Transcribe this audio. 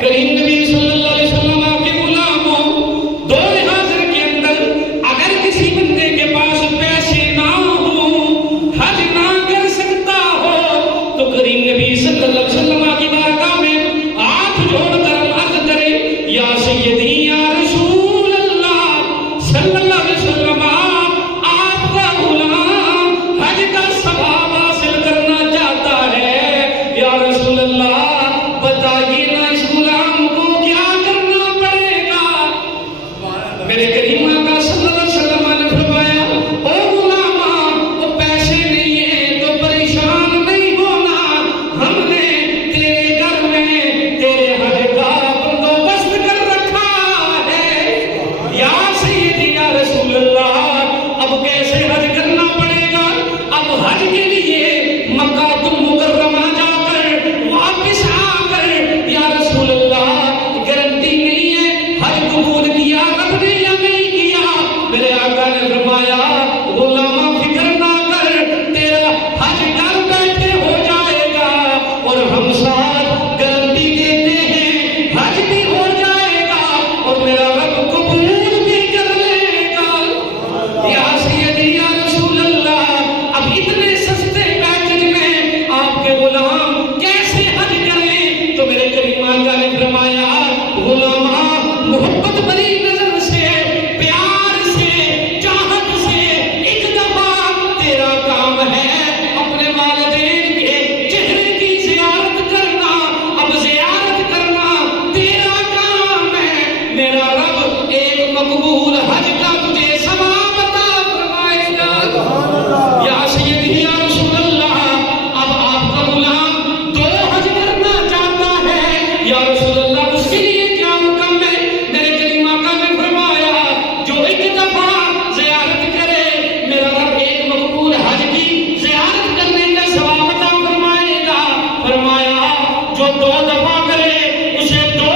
کریم نبی صلی اللہ علیہ وسلم آپ کے غلاموں دور حاضر کے اندر اگر کسی بندے کے پاس پیسے نہ ہوں، حج نہ کر سکتا ہو، تو کریم نبی صلی اللہ علیہ وسلم کی بارگاہ میں ہاتھ جوڑ کر عرض کرے یا سیدی یا رسول اللہ صلی اللہ علیہ وسلم، آپ کا غلام حج کا ثواب حاصل کرنا چاہتا ہے، یا رسول اللہ بتائیے نا اس غلام کو کیا کرنا پڑے گا؟ میرے کریم آقا صلی اللہ علیہ وسلم نے فرمایا او غلام، وہ پیسے نہیں ہیں تو پریشان نہیں ہونا، ہم نے تیرے گھر میں تیرے حج کا بندوبست کر رکھا ہے، یا سیدی یا رسول اللہ اب کیسے حج کرنا پڑے گا؟ اب حج کے لیے مکہ المکرمہ جا کر واپس آ کر یا رسول اللہ گارنٹی نہیں ہے حج قبول کیا رب نے یا نہیں کیا۔ میرے آقا نے فرمایا غلامہ فکر نہ کر، تیرا حج گھر بیٹھے ہو جائے گا، اور ہم ساتھ گارنٹی دیتے ہیں حج بھی ہو جائے گا اور میرا رب قبول بھی کر لے گا۔ یا سیدی یا رسول اللہ اب اتنے سستے پیکج میں آپ کے غلام کیسے حج کریں؟ تو میرے کریم آقا نے فرمایا غلامہ محبت بری نظر سے، پیار سے، چاہت سے ایک دفعہ تیرا کام ہے اپنے والدین کے چہرے کی زیارت کرنا، اب زیارت کرنا تیرا کام ہے، میرا رب ایک مقبول حج کا تجھے ثواب عطا فرمائے گا۔ یا سیدی یا رسول اللہ اب آپ کا غلام دو حج کرنا چاہتا ہے، یا رسول اللہ اس کے لیے کیا حکم ہے؟ میرے کریم آقا نے فرمایا جو ایک دفعہ زیارت کرے میرا رب ایک مقبول حج کی زیارت کرنے کا ثواب عطا فرمائے گا، فرمایا جو دو دفعہ کرے اسے دو